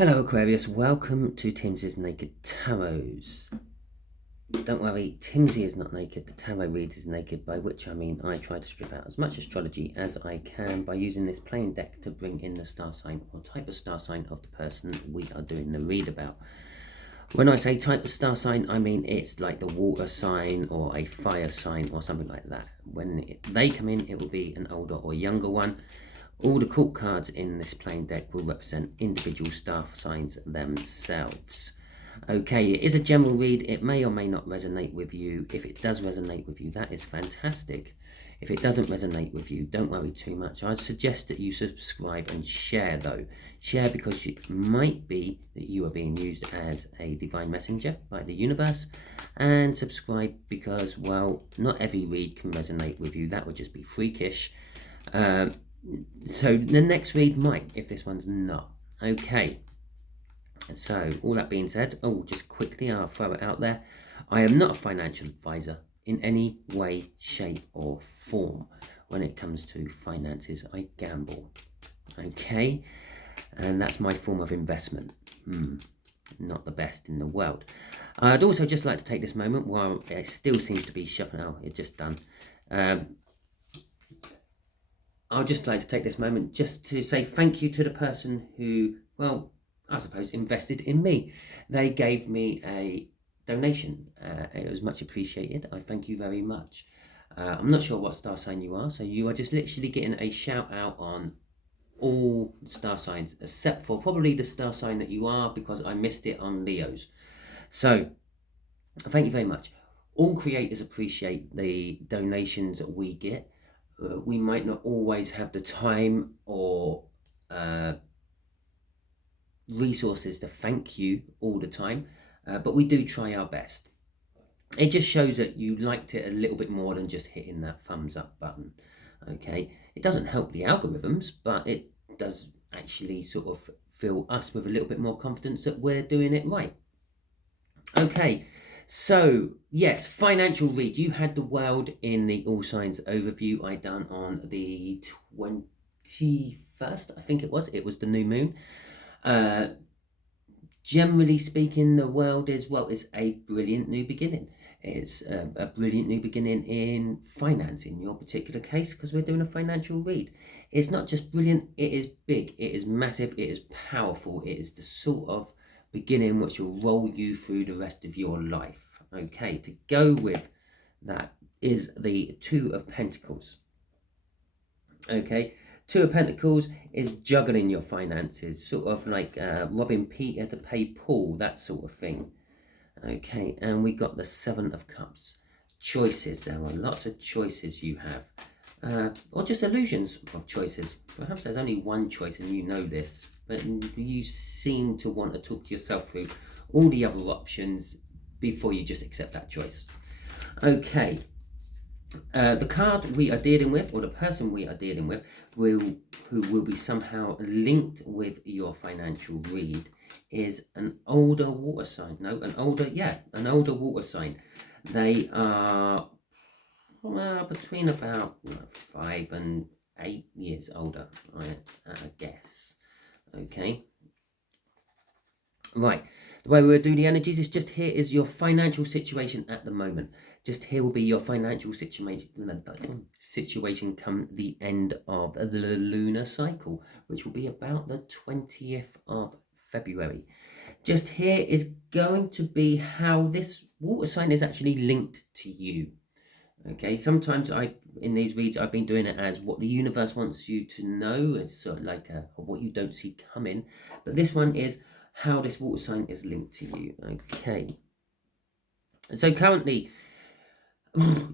Hello Aquarius, welcome to Timsy's Naked Tarots. Don't worry, Timsy is not naked, the tarot read is naked, by which I mean I try to strip out as much astrology as I can by using this plain deck to bring in the star sign or type of star sign of the person we are doing the read about. When I say type of star sign, I mean it's like the water sign or a fire sign or something like that. When they come in, it will be an older or younger one. All the court cards in this plain deck will represent individual star signs themselves. Okay, it is a general read. It may or may not resonate with you. If it does resonate with you, that is fantastic. If it doesn't resonate with you, don't worry too much. I'd suggest that you subscribe and share though. Share because it might be that you are being used as a divine messenger by the universe. And subscribe because, well, not every read can resonate with you. That would just be freakish. So the next read might, if this one's not. Okay. So all that being said, just quickly, I'll throw it out there. I am not a financial advisor in any way, shape or form. When it comes to finances, I gamble. Okay. And that's my form of investment. Not the best in the world. I'd also just like to take this moment while it still seems to be shuffling out. It's just done. I'd just like to take this moment just to say thank you to the person who, well, I suppose, invested in me. They gave me a donation. It was much appreciated. I thank you very much. I'm not sure what star sign you are, so you are just literally getting a shout out on all star signs, except for probably the star sign that you are, because I missed it on Leo's. So, thank you very much. All creators appreciate the donations that we get. We might not always have the time or resources to thank you all the time, but we do try our best. It just shows that you liked it a little bit more than just hitting that thumbs up button. Okay, it doesn't help the algorithms, but it does actually sort of fill us with a little bit more confidence that we're doing it right. Okay, so yes, financial read. You had the world in the all signs overview I done on the 21st, I think it was. It was the new moon. Generally speaking, the world is, well, it's a brilliant new beginning. It's a brilliant new beginning in finance in your particular case, because we're doing a financial read. It's not just brilliant, it is big, it is massive, it is powerful. It is the sort of beginning which will roll you through the rest of your life. Okay, to go with that is the Two of Pentacles. Okay, Two of Pentacles is juggling your finances, sort of like robbing Peter to pay Paul, that sort of thing. Okay, and we got the Seven of Cups. Choices. There are lots of choices you have. Or just illusions of choices. Perhaps there's only one choice and you know this, but you seem to want to talk yourself through all the other options before you just accept that choice. Okay. The card we are dealing with, or the person we are dealing with, who will be somehow linked with your financial read, is an older water sign. No, an older water sign. They are between about 5 and 8 years older, I guess. Okay. Right. The way we'll do the energies is just here is your financial situation at the moment. Just here will be your financial situation come the end of the lunar cycle, which will be about the 20th of February. Just here is going to be how this water sign is actually linked to you. Okay, sometimes in these reads, I've been doing it as what the universe wants you to know. It's sort of like what you don't see coming. But this one is how this water sign is linked to you. Okay. So currently,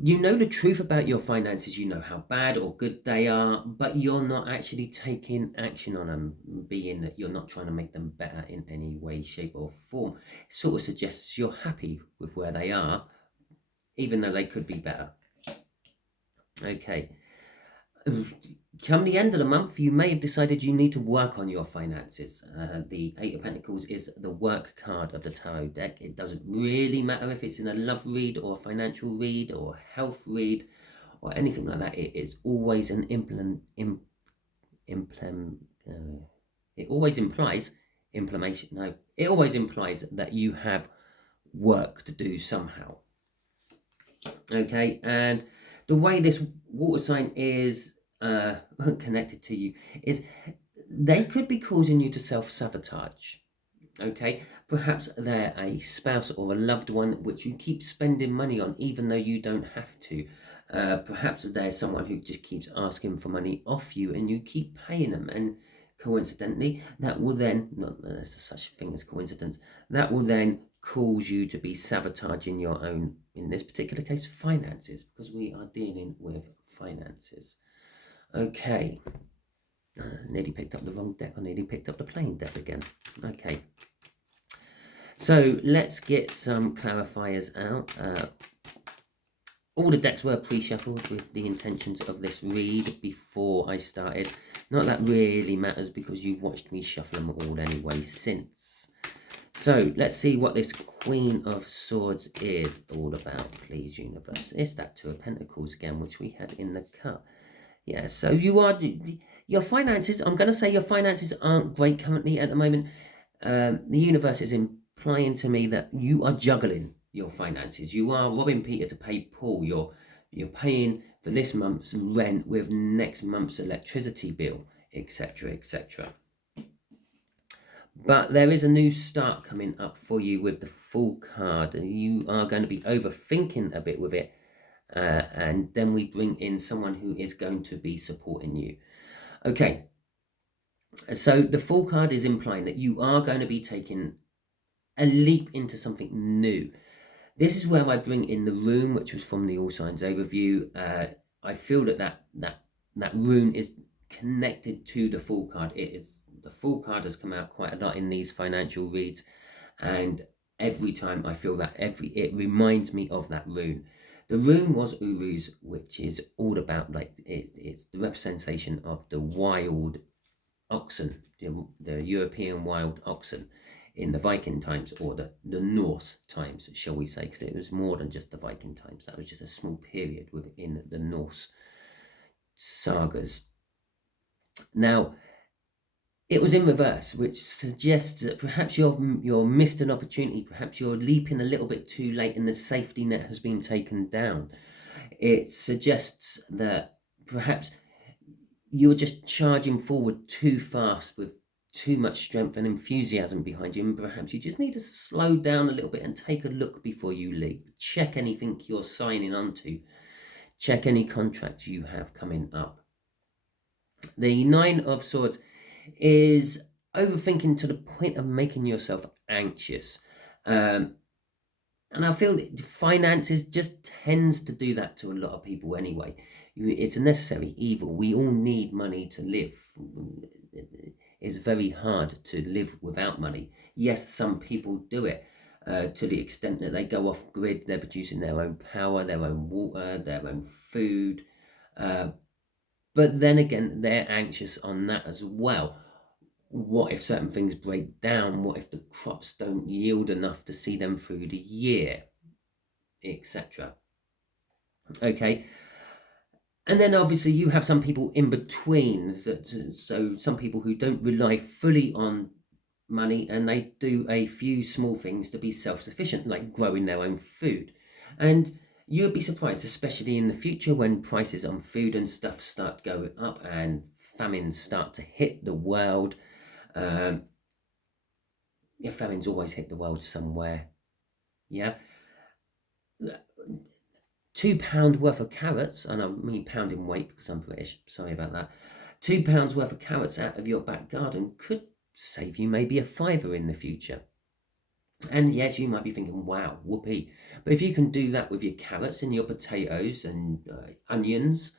you know the truth about your finances. You know how bad or good they are, but you're not actually taking action on them, being that you're not trying to make them better in any way, shape or form. It sort of suggests you're happy with where they are, even though they could be better. Okay. Come the end of the month, you may have decided you need to work on your finances. The Eight of Pentacles is the work card of the tarot deck. It doesn't really matter if it's in a love read or a financial read or a health read or anything like that. It is always an it always implies implementation. No, it always implies that you have work to do somehow. Okay, and the way this water sign is connected to you is they could be causing you to self-sabotage. Okay, perhaps they're a spouse or a loved one which you keep spending money on even though you don't have to. Perhaps there's someone who just keeps asking for money off you and you keep paying them, and coincidentally that will then, not that there's such a thing as coincidence, that will then cause you to be sabotaging your own, in this particular case, finances, because we are dealing with finances. Okay, nearly picked up the wrong deck. I nearly picked up the plain deck again. Okay, so let's get some clarifiers out. All the decks were pre-shuffled with the intentions of this read before I started. Not that really matters because you've watched me shuffle them all anyway since. So let's see what this Queen of Swords is all about, please, universe. It's that Two of Pentacles again, which we had in the cut. Yeah, so you are, your finances, I'm going to say your finances aren't great currently at the moment. The universe is implying to me that you are juggling your finances. You are robbing Peter to pay Paul. You're paying for this month's rent with next month's electricity bill, etc., etc. But there is a new start coming up for you with the Fool card, and you are going to be overthinking a bit with it. And then we bring in someone who is going to be supporting you. Okay, so the Fool card is implying that you are going to be taking a leap into something new. This is where I bring in the rune, which was from the All Signs overview. I feel that rune is connected to the Fool card. The Fool card has come out quite a lot in these financial reads, and every time I feel that it reminds me of that rune. The rune was Uru's, which is all about, like, it's the representation of the wild oxen, the European wild oxen in the Viking times, or the Norse times, shall we say, because it was more than just the Viking times. That was just a small period within the Norse sagas. Now, it was in reverse, which suggests that perhaps you're missed an opportunity. Perhaps you're leaping a little bit too late and the safety net has been taken down. It suggests that perhaps you're just charging forward too fast with too much strength and enthusiasm behind you, and perhaps you just need to slow down a little bit and take a look before you leap. Check anything you're signing onto. Check any contracts you have coming up. The Nine of Swords is overthinking to the point of making yourself anxious. And I feel finances just tends to do that to a lot of people anyway. It's a necessary evil. We all need money to live. It's very hard to live without money. Yes, some people do it to the extent that they go off grid. They're producing their own power, their own water, their own food. But then again, they're anxious on that as well. What if certain things break down? What if the crops don't yield enough to see them through the year, etc.? Okay. And then obviously you have some people in between. So some people who don't rely fully on money, and they do a few small things to be self-sufficient, like growing their own food. And you'd be surprised, especially in the future, when prices on food and stuff start going up and famines start to hit the world. Famines always hit the world somewhere. Yeah. £2 worth of carrots, and I mean pound in weight because I'm British, sorry about that. £2 worth of carrots out of your back garden could save you maybe a £5 in the future. And yes, you might be thinking, wow, whoopee. But if you can do that with your carrots and your potatoes and onions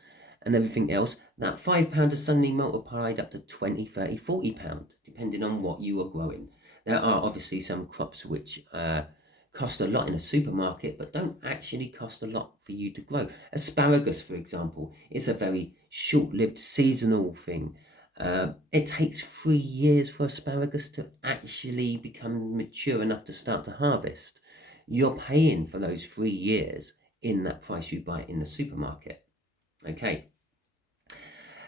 and everything else, that £5 is suddenly multiplied up to £20, £30, £40, depending on what you are growing. There are obviously some crops which cost a lot in a supermarket, but don't actually cost a lot for you to grow. Asparagus, for example, is a very short-lived seasonal thing. It takes 3 years for asparagus to actually become mature enough to start to harvest. You're paying for those 3 years in that price you buy in the supermarket. Okay.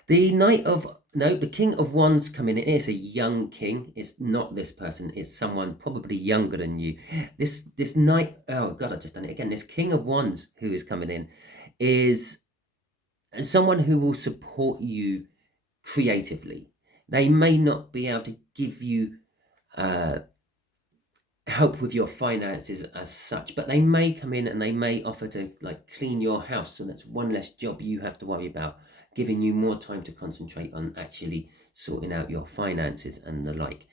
The the King of Wands coming in. It's a young king. It's not this person. It's someone probably younger than you. This Knight, oh God, I just done it again. This King of Wands who is coming in is someone who will support you creatively. They may not be able to give you help with your finances as such, but they may come in and they may offer to like clean your house, so that's one less job you have to worry about, giving you more time to concentrate on actually sorting out your finances and the like.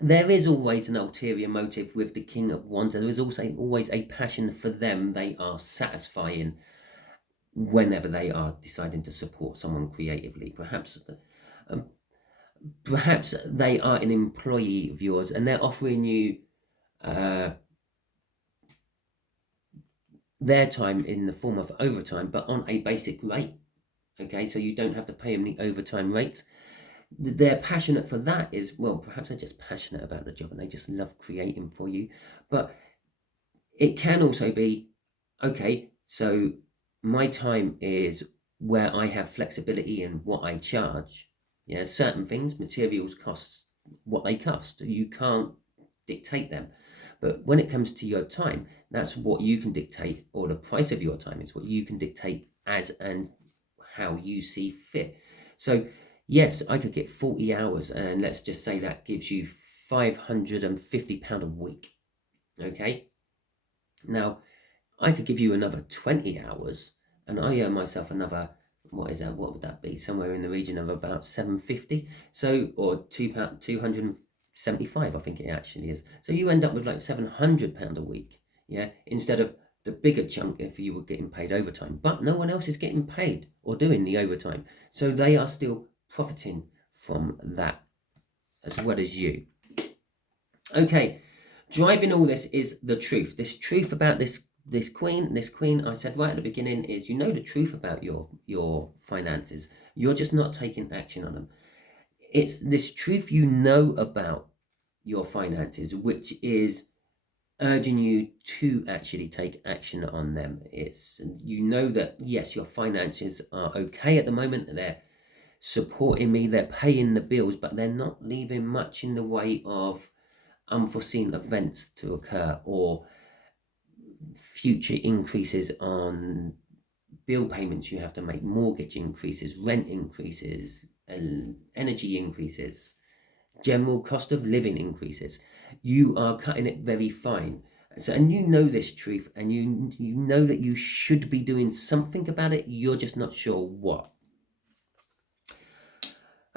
There is always an ulterior motive with the King of Wands. There is also always a passion for them. They are satisfying whenever they are deciding to support someone creatively. Perhaps they are an employee of yours and they're offering you their time in the form of overtime, but on a basic rate. Okay, so you don't have to pay them the overtime rates. They're passionate for that is, well, perhaps they're just passionate about the job and they just love creating for you. But it can also be, okay, so my time is where I have flexibility in what I charge. Yeah, certain things, materials costs what they cost. You can't dictate them. But when it comes to your time, that's what you can dictate, or the price of your time is what you can dictate as and how you see fit. So yes, I could get 40 hours and let's just say that gives you £550 a week. Okay. Now, I could give you another 20 hours and I earn myself another, what is that? What would that be? Somewhere in the region of about 750. So, or £275, I think it actually is. So you end up with like £700 a week. Yeah. Instead of the bigger chunk if you were getting paid overtime, but no one else is getting paid or doing the overtime. So they are still profiting from that as well as you. Okay. Driving all this is the truth. This truth about this queen, I said right at the beginning, is you know the truth about your finances. You're just not taking action on them. It's this truth you know about your finances, which is urging you to actually take action on them. It's, you know that, yes, your finances are okay at the moment. They're supporting me. They're paying the bills, but they're not leaving much in the way of unforeseen events to occur or future increases on bill payments you have to make, mortgage increases, rent increases, and energy increases, general cost of living increases. You are cutting it very fine. So, and you know this truth, and you know that you should be doing something about it. You're just not sure what.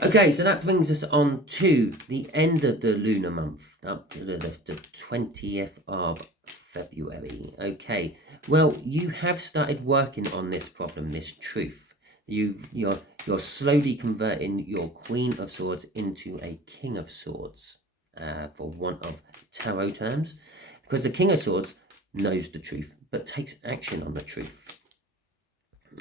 Okay, so that brings us on to the end of the lunar month, up to the 20th of February. Okay, well, you have started working on this problem, this truth. You're slowly converting your Queen of Swords into a King of Swords, for want of tarot terms, because the King of Swords knows the truth, but takes action on the truth.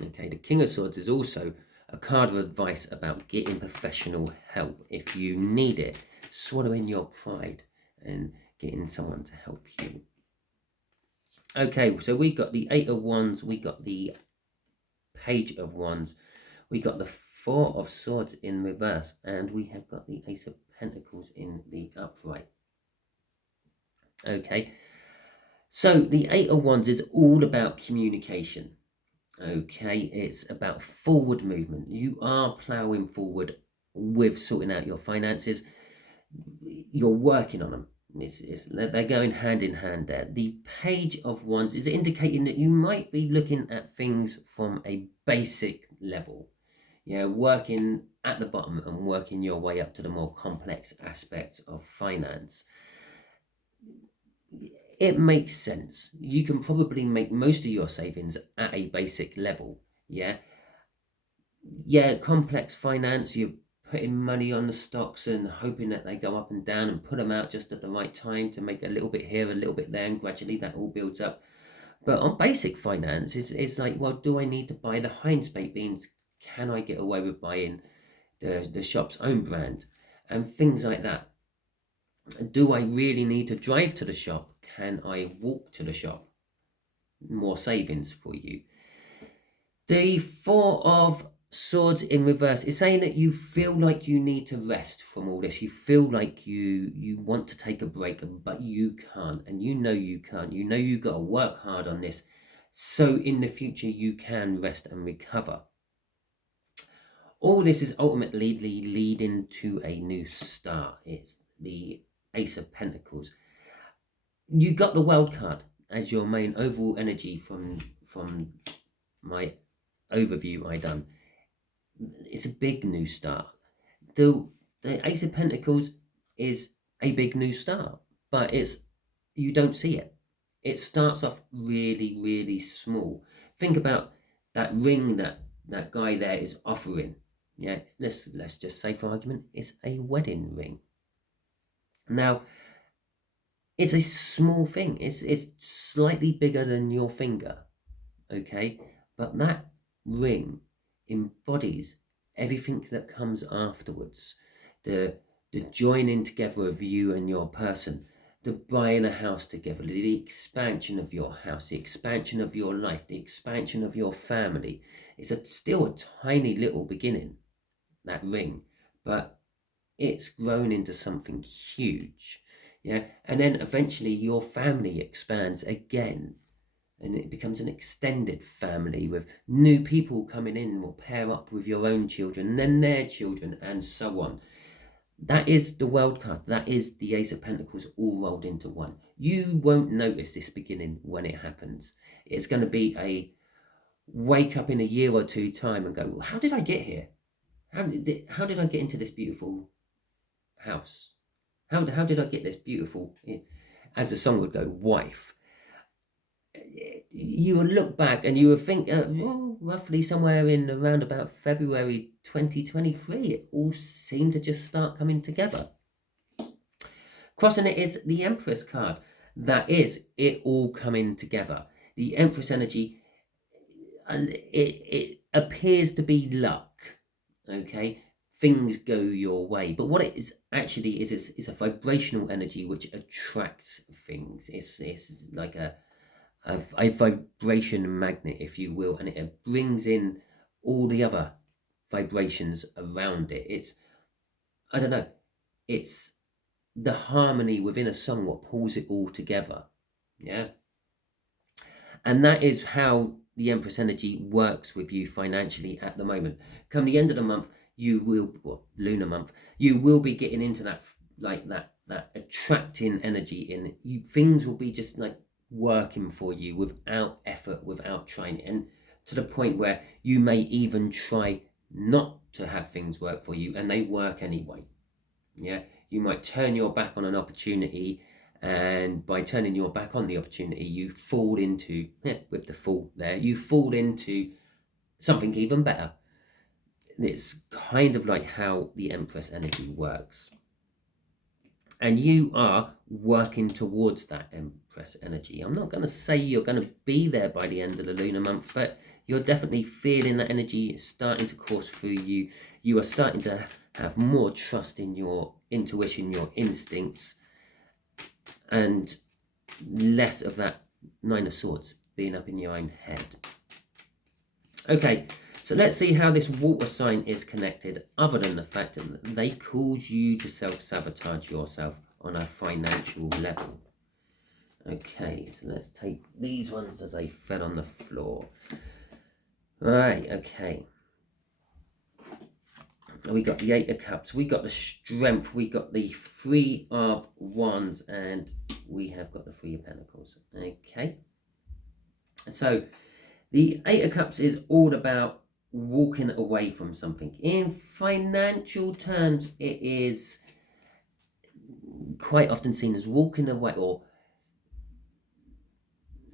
Okay, the King of Swords is also a card of advice about getting professional help if you need it, swallowing your pride and getting someone to help you. Okay, so we got the Eight of Wands, we got the Page of Wands, we got the Four of Swords in reverse, and we have got the Ace of Pentacles in the upright. Okay, so the Eight of Wands is all about communication. Okay, it's about forward movement. You are ploughing forward with sorting out your finances. You're working on them. They're going hand in hand there. The Page of Wands is indicating that you might be looking at things from a basic level. Yeah, working at the bottom and working your way up to the more complex aspects of finance. It makes sense. You can probably make most of your savings at a basic level. Yeah, complex finance, you're putting money on the stocks and hoping that they go up and down and put them out just at the right time to make a little bit here, a little bit there, and gradually that all builds up. But on basic finance, it's like, well, do I need to buy the Heinz baked beans? Can I get away with buying the shop's own brand? And things like that. Do I really need to drive to the shop? Can I walk to the shop? More savings for you. The Four of Swords in reverse is saying that you feel like you need to rest from all this. You feel like you want to take a break, but you can't, and you know you can't. You know you've got to work hard on this, so in the future you can rest and recover. All this is ultimately leading to a new start. It's the Ace of Pentacles. You got the World card as your main overall energy from my overview I done. It's a big new start. The Ace of Pentacles is a big new start, but you don't see it. It starts off really, really small. Think about that ring that guy there is offering. Yeah, let's just say for argument, it's a wedding ring. Now, it's a small thing. It's slightly bigger than your finger, okay? But that ring embodies everything that comes afterwards. The joining together of you and your person, the buying a house together, the expansion of your house, the expansion of your life, the expansion of your family. It's still a tiny little beginning, that ring, but it's grown into something huge. Yeah, and then eventually your family expands again, and it becomes an extended family with new people coming in will pair up with your own children and then their children and so on. That is the World card. That is the Ace of Pentacles all rolled into one. You won't notice this beginning when it happens. It's going to be a wake up in a year or two time and go, well, how did I get here? How did I get into this beautiful house? How did I get this beautiful, as the song would go, wife? You will look back and you will think, roughly somewhere in around about February 2023, it all seemed to just start coming together. Crossing it is the Empress card. That is it all coming together. The Empress energy, it appears to be luck, okay? Things go your way, but what it is actually is a vibrational energy which attracts things. It's like a vibration magnet, if you will, and it brings in all the other vibrations around it. I don't know, it's the harmony within a song what pulls it all together. Yeah, and that is how the Empress energy works with you financially at the moment. Come the end of the month, you will, lunar month, you will be getting into that, like that attracting energy in you. Things will be just like working for you without effort, without trying, and to the point where you may even try not to have things work for you and they work anyway. Yeah, you might turn your back on an opportunity, and by turning your back on the opportunity you fall into, with the fall there, you fall into something even better. It's kind of like how the Empress energy works. And you are working towards that Empress energy. I'm not going to say you're going to be there by the end of the lunar month, but you're definitely feeling that energy starting to course through you. You are starting to have more trust in your intuition, your instincts, and less of that Nine of Swords being up in your own head. Okay, so let's see how this water sign is connected, other than the fact that they cause you to self-sabotage yourself on a financial level. Okay, so let's take these ones as they fell on the floor. Right, okay. We got the Eight of Cups, we got the Strength, we got the Three of Wands, and we have got the Three of Pentacles. Okay, so the Eight of Cups is all about walking away from something. In financial terms, it is quite often seen as walking away, or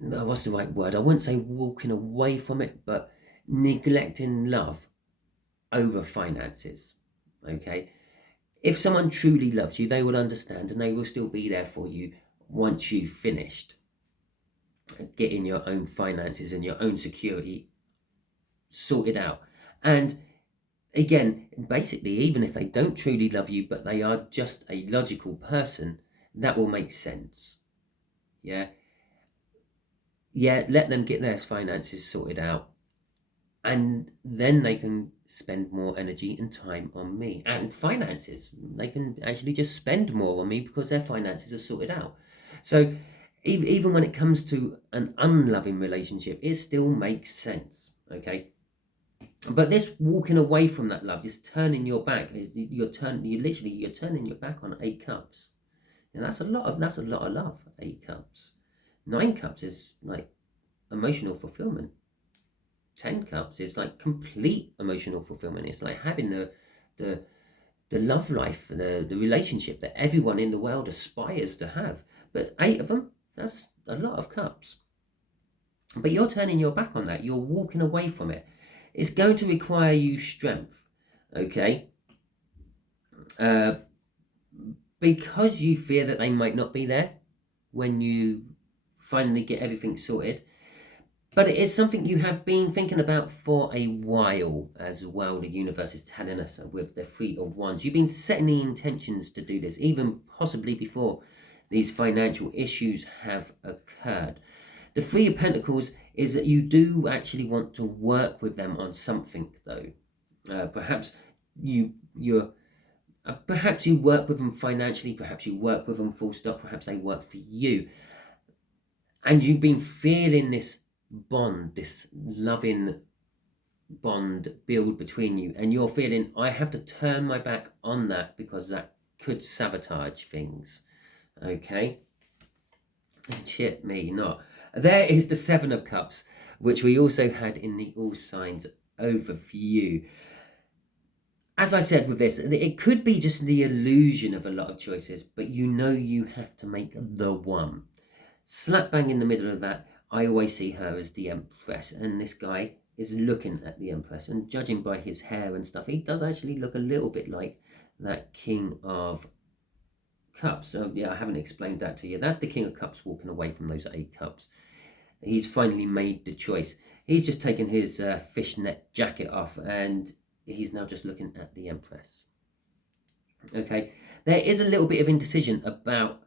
no, what's the right word? I wouldn't say walking away from it, but neglecting love over finances. Okay, if someone truly loves you, they will understand and they will still be there for you once you've finished getting your own finances and your own security sorted out. And again, basically, even if they don't truly love you, but they are just a logical person, that will make sense. Yeah, let them get their finances sorted out, And then they can spend more energy and time on me. And finances, they can actually just spend more on me because their finances are sorted out. So even when it comes to an unloving relationship, it still makes sense, okay? But this walking away from that love, this turning your back, you're turning your back on 8 cups. And that's a lot of love. 8 cups. 9 cups is like emotional fulfillment. 10 cups is like complete emotional fulfillment. It's like having the love life, the relationship that everyone in the world aspires to have. But 8 of them, that's a lot of cups. But you're turning your back on that. You're walking away from it. It's going to require you strength, okay? Because you fear that they might not be there when you finally get everything sorted. But it is something you have been thinking about for a while as well. The universe is telling us with the 3 of Wands. You've been setting the intentions to do this, even possibly before these financial issues have occurred. The 3 of Pentacles is that you do actually want to work with them on something, though. Perhaps you work with them financially, perhaps you work with them full stop, perhaps they work for you. And you've been feeling this bond, this loving bond build between you, and you're feeling, I have to turn my back on that because that could sabotage things, okay? Shit me not. There is the 7 of Cups, which we also had in the All Signs overview. As I said with this, it could be just the illusion of a lot of choices, but you know you have to make the one. Slap bang in the middle of that, I always see her as the Empress, and this guy is looking at the Empress, and judging by his hair and stuff, he does actually look a little bit like that King of Cups. So yeah, I haven't explained that to you. That's the King of Cups walking away from those 8 cups. He's finally made the choice. He's just taken his fishnet jacket off, and he's now just looking at the Empress. Okay, there is a little bit of indecision about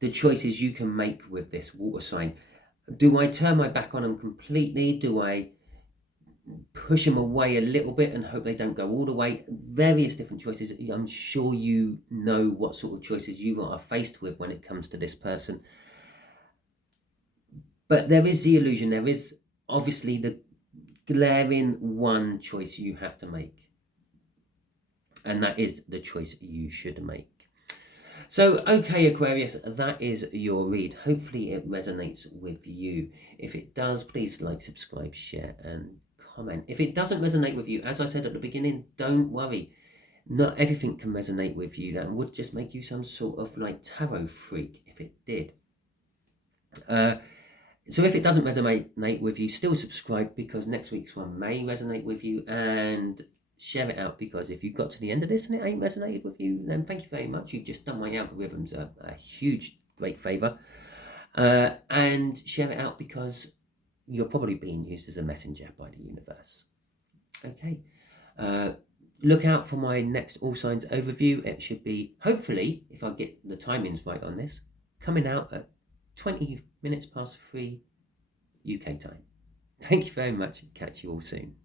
the choices you can make with this water sign. Do I turn my back on them completely? Do I push them away a little bit and hope they don't go all the way? Various different choices. I'm sure you know what sort of choices you are faced with when it comes to this person. But there is the illusion. There is obviously the glaring one choice you have to make. And that is the choice you should make. So, okay, Aquarius, that is your read. Hopefully it resonates with you. If it does, please like, subscribe, share, and comment. If it doesn't resonate with you, as I said at the beginning, don't worry. Not everything can resonate with you. That would just make you some sort of like tarot freak if it did. So if it doesn't resonate with you, still subscribe, because next week's one may resonate with you, and share it out, because if you got to the end of this and it ain't resonated with you, then thank you very much. You've just done my algorithms a huge, great favor. And share it out, because you're probably being used as a messenger by the universe. Okay. Look out for my next All Signs overview. It should be, hopefully, if I get the timings right on this, coming out at 20 minutes past 3 UK time. Thank you very much. Catch you all soon.